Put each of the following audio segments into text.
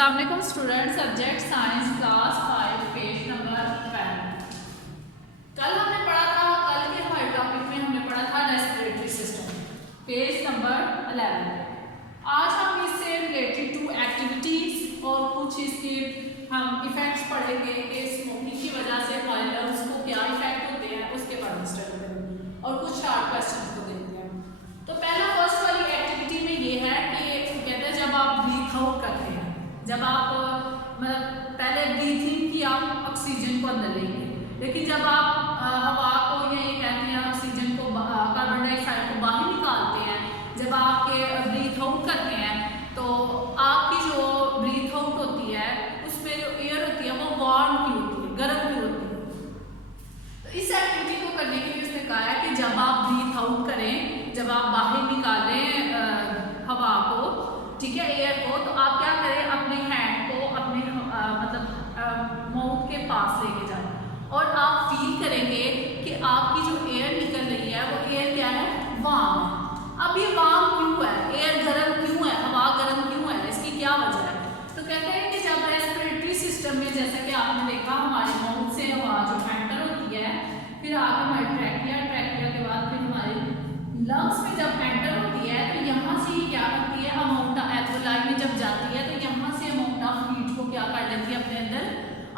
अस्सलाम वालेकुम student, subject science class 5 page number 12। कल हमने पढ़ा था, कल के हमारे टॉपिक में हमने पढ़ा था रेस्पिरेटरी सिस्टम, पेज नंबर 11। आज हम इससे रिलेटेड टू एक्टिविटीज और कुछ इसके हम इफेक्ट्स पढ़ेंगे कि स्मोकिंग की वजह से हमारे लंग्स को क्या इफेक्ट होते हैं, उसके बारे में स्टडी करेंगे और कुछ शार्ट क्वेश्चन को देखते हैं। तो पहला फर्स्ट वाली एक्टिविटी में ये है कि कहते हैं जब आप ब्रीथ आउट करते हैं, जब आप मतलब पहले ब्रीथिंग की आप ऑक्सीजन को अंदर लेंगे, लेकिन जब आप हवा को या ये कहते हैं ऑक्सीजन को कार्बन डाइऑक्साइड को बाहर निकालते हैं, जब आपके ब्रीथ आउट करते हैं तो आपकी जो ब्रीथ आउट होती है उसमें जो एयर होती है वो वार्म की होती है, गर्म की होती है। तो इस एक्टिविटी को करने के लिए उसने कहा है कि जब आप ब्रीथ आउट करें, जब आप बाहर निकालें हवा को, ठीक है, एयर को, तो आप क्या करें, अपने हैंड को अपने माउथ के पास लेके जाएं और आप फील करेंगे कि आपकी जो एयर निकल रही है वो एयर क्या है, वार्म है। अब ये वार्म क्यों है, एयर गर्म क्यों है, हवा गर्म क्यों है, इसकी क्या वजह है? तो कहते हैं कि जब रेस्पिरेटरी सिस्टम में, जैसा कि आपने देखा, हमारे माउथ से हवा जो एंटर होती है, फिर आगे हमारी ट्रैकिया के बाद फिर हमारे लंग्स में जब एंटर होती है तो यहाँ से ये क्या करती है, अमाउंट एल्वेओलाई में जब जाती है तो यहाँ से अमाउंट ऑफ हीट को क्या कर लेती है, अपने अंदर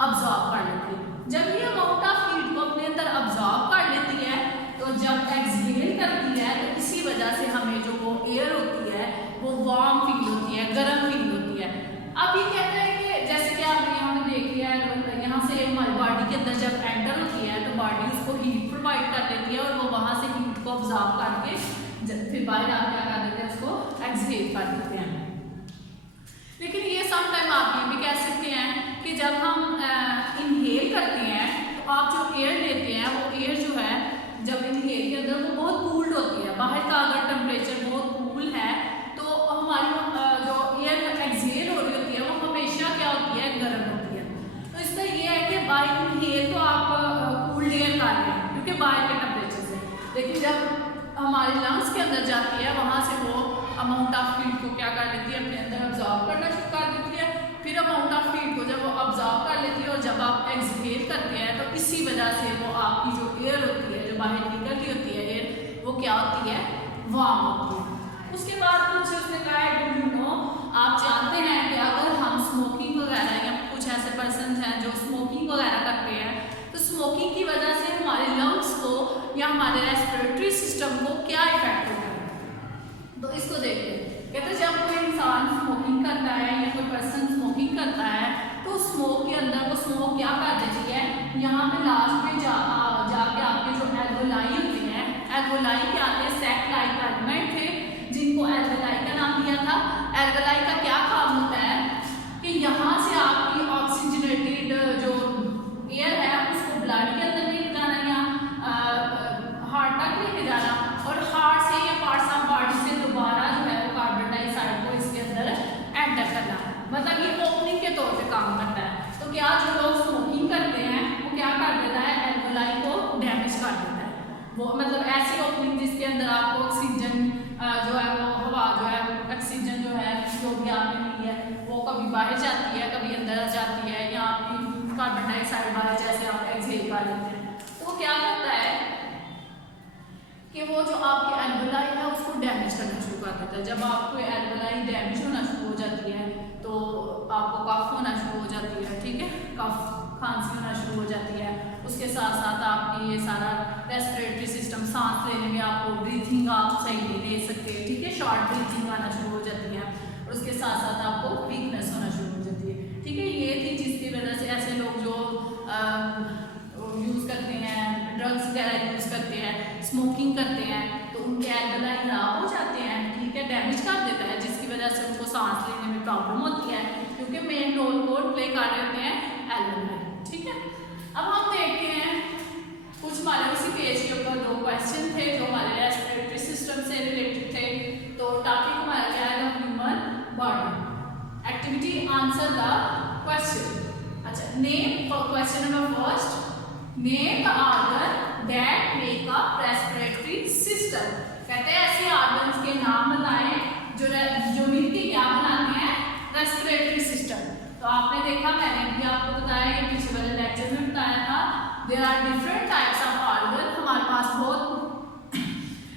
अब्जॉर्ब कर लेती है। जब ये अमाउंट ऑफ हीट को अपने अंदर अब्जॉर्ब कर लेती है तो जब एक्सहेल करती है तो इसी वजह से हमें जो वो एयर होती है वो वार्म फील होती है, गर्म फील होती है। अब ये कहते हैं कि जैसे कि आपने यहाँ पे देख लिया है, यहाँ से हमारी बॉडी के अंदर जब एंटर होती है तो बॉडी उसको हीट प्रोवाइड कर देती है और वो वहाँ से हीट को ऑब्जॉर्ब करके फिर बाहर आप क्या कर देते हैं, उसको एक्सहेल कर देते हैं। लेकिन ये सम टाइम आप ये भी कह सकते हैं कि जब हम इनहेल करते हैं तो आप जो एयर लेते हैं वो एयर जो है जब इनहेल के अंदर वो बहुत कूल्ड होती है, बाहर का अगर टेम्परेचर बहुत कूल है तो हमारी जो एयर एक्सहेल हो रही होती है वो हमेशा क्या होती है, गर्म होती है। तो इसका ये है कि बाय इनहेल तो आप कूल्ड एयर कर रहे हैं क्योंकि बाहर के टेम्परेचर से, लेकिन जब हमारे लंग्स के अंदर जाती है वहाँ से वो अमाउंट ऑफ हीट को क्या कर लेती है, अपने अंदर अब्जॉर्ब करना शुरू कर देती है। फिर अमाउंट ऑफ हीट को जब वो अब्जॉर्ब कर लेती है और जब आप एक्सहेल करते हैं तो इसी वजह से वो आपकी जो एयर होती है, जो बाहर निकल रही होती है एयर, वो क्या होती है, वार्म होती है। उसके बाद कुछ उसने कहा है, डू यू नो, आप जानते हैं कि अगर हम स्मोकिंग वगैरह या कुछ ऐसे पर्सन हैं जो स्मोकिंग वगैरह करते हैं तो स्मोकिंग की वजह से हमारे लंग्स को या हमारे रेस्पिरेटरी सिस्टम को क्या इफेक्ट होता है। तो इसको देखते हैं। कहते जब कोई इंसान स्मोकिंग करता है या कोई पर्सन स्मोकिंग करता है तो स्मोक के अंदर वो स्मोक क्या कर देती है, यहाँ पे लास्ट में जाके आपके जो एल्वेओलाई होते हैं, एल्वेओलाई के आते हैं सैक लाइक एलिमेंट थे जिनको एल्वेओलाई का नाम दिया था। एल्वेओलाई का क्या काम होता है कि यहाँ से आपकी ऑक्सीजनेटेड जो एयर है उसको ब्लड के अंदर लेके जाना या हार्ट तक लेके जाना और हार्ट से या पार्ट्स ऑफ बॉडी से दोबारा जो है वो कार्बन डाइऑक्साइड को इसके अंदर एंटर करना, मतलब ये ओपनिंग के तौर पे काम करता है। तो क्या जो लोग स्मोकिंग करते हैं वो क्या कर देता है, एल्वेओलाई को डैमेज कर देता है। वो मतलब ऐसी ओपनिंग जिसके अंदर आपको ऑक्सीजन जो है वो हवा जो है ऑक्सीजन जो है जो भी आपने ली है वो कभी बाहर जाती है, कभी अंदर जाती है, या आपकी कार्बन डाइऑक्साइड बाहर जैसे आप एक्सहेल कर लेते हैं तो वो क्या करता है कि वो जो आपकी एल्वेओलाई है उसको डैमेज करना शुरू कर देता है। जब आपको एल्वेओलाई डैमेज होना शुरू हो जाती है तो आपको कफ होना शुरू हो जाती है, ठीक है, कफ खांसी होना शुरू हो जाती है। उसके साथ साथ आपकी ये सारा रेस्पिरेटरी सिस्टम, सांस लेने में आपको ब्रीथिंग आप सही नहीं ले सकते, ठीक है, शॉर्ट ब्रीथिंग आना शुरू हो जाती है और उसके साथ साथ आपको वीकनेस होना शुरू हो जाती है, ठीक है। ये थी जिसकी वजह से ऐसे लोग जो यूज़ करते हैं, ड्रग्स वगैरह यूज़ करते हैं, स्मोकिंग करते हैं तो उनके एल्वेओलाई खराब हो जाते हैं, ठीक है, डैमेज कर देता है, जिसकी वजह से उनको सांस लेने में प्रॉब्लम होती है क्योंकि मेन रोल को प्ले कर रहे होते हैं एल्वेओलाई, ठीक है। अब हम देखते हैं कुछ हमारे उसी पेज के ऊपर दो क्वेश्चन थे जो हमारे रेस्पिरेटरी सिस्टम से रिलेटेड थे। तो टॉपिक हमारा क्या है, human body. Activity answer the question. अच्छा, name question number first, name the organ that make up respiratory system. कहते हैं ऐसे ऑर्गन्स के नाम बताएं जो मिलके क्या बनाते हैं, रेस्पिरेटरी सिस्टम। देखा, मैंने भी आपको बताया, ये पीछे वाले लेक्चर में बताया था, there are different types of organ. हमारे पास बहुत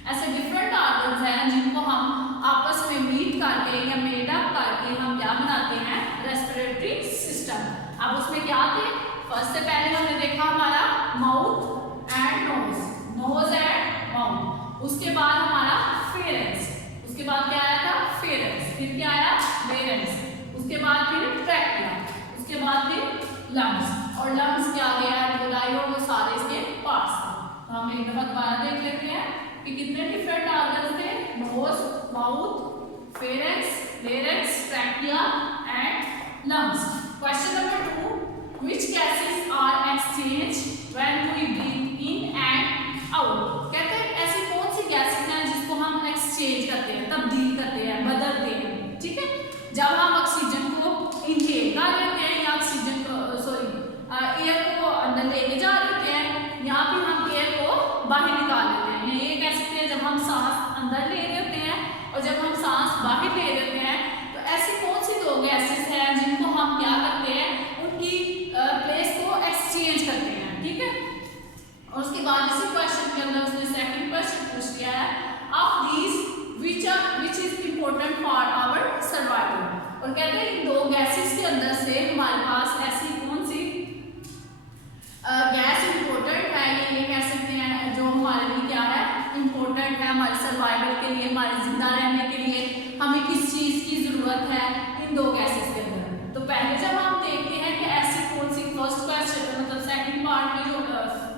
ऐसे डिफरेंट ऑर्गन्स हैं जिनको हम आपस में मीट करके या मेड अप करके हम क्या बनाते हैं, रेस्पिरेटरी सिस्टम। अब उसमें क्या थे, फर्स्ट से पहले हमने देखा हमारा mouth and nose, nose and mouth, उसके बाद हमारा फेरेंस, उसके बाद क्या आया था फेरेंस, फिर क्या आया लेरेंस, उसके बाद फिर ट्रैकिया, उसके बाद फिर लंग्स, और लंग्स क्या आ गया एल्वियोलाई, और वो सारे इसके पार्ट्स थे। तो हम एक दफा दोबारा देख लेते हैं कि कितने डिफरेंट ऑर्गन्स थे, nose, mouth, pharynx, larynx, trachea and lungs. Question number 2, which gases are exchanged when we breathe in and out? कहते हैं ऐसी कौन सी गैसेस हैं जिसको हम एक्सचेंज करते हैं, तब्दील करते हैं, बदलते हैं, ठीक है। जब हम ऑक्सीजन को इनहेल कर लेते हैं या ऑक्सीजन को एयर को अंदर लेके जा लेते हैं, या फिर हम एयर को बाहर निकाल लेते हैं, ये कह सकते हैं जब हम सांस अंदर ले रहे होते हैं और जब हम सांस बाहर ले लेते हैं। तो ऐसी कौन सी दो गैसेस हैं जिनको हम क्या करते हैं, उनकी प्लेस को एक्सचेंज करते हैं, ठीक है। और उसके बाद इसी क्वेश्चन के अंदर उसने सेकंड क्वेश्चन पूछ लिया है, of these which is important for our survival. और कहते हैं इन दो गैसेस के अंदर से हमारे पास ऐसी कौन सी गैस इंपॉर्टेंट है, ये कह सकते हैं जो हमारे लिए क्या है, इंपॉर्टेंट है हमारे सर्वाइवल के लिए, हमारे जिंदा रहने के लिए हमें किस चीज की जरूरत है इन दो गैसेस के अंदर। तो पहले जब हम देखते हैं कि ऐसी कौन सी, फर्स्ट क्वेश्चन मतलब सेकंड पार्ट में जो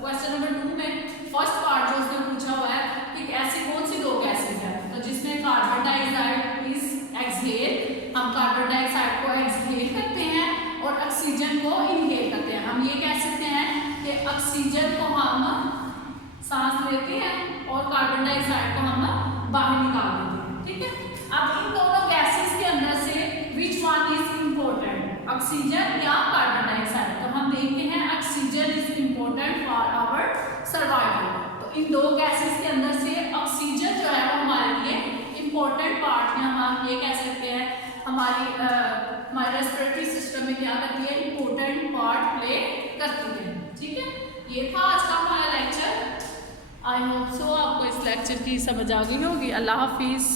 क्वेश्चन नंबर 2 में फर्स्ट पार्ट जो उसने पूछा हुआ है कि ऐसी कौन सी दो गैसेस हैं, तो जिसमें कार्बन डाइऑक्साइड इज एक्सहेल, हम कार्बन डाइऑक्साइड को एक्सहेल करते हैं और ऑक्सीजन को इनहेल करते हैं। हम ये कह सकते हैं कि ऑक्सीजन को हम सांस लेते हैं और कार्बन डाइऑक्साइड को हम बाहर निकाल देते हैं, ठीक है। अब इन दोनों गैसेस के अंदर से which one is important, oxygen या कार्बन डाइऑक्साइड। तो हम देखते हैं oxygen is important for our survival. तो इन दो गैसेस के अंदर से ऑक्सीजन जो है वो हमारे लिए इंपॉर्टेंट पार्ट में हम ये कह सकते हैं हमारे रेस्पिरेटरी सिस्टम में क्या करती है, इंपॉर्टेंट पार्ट प्ले करती है, ठीक है। ये था आज का हमारा लेक्चर। आई होप सो आपको इस लेक्चर की समझ आ गई होगी। अल्लाह हाफिज़।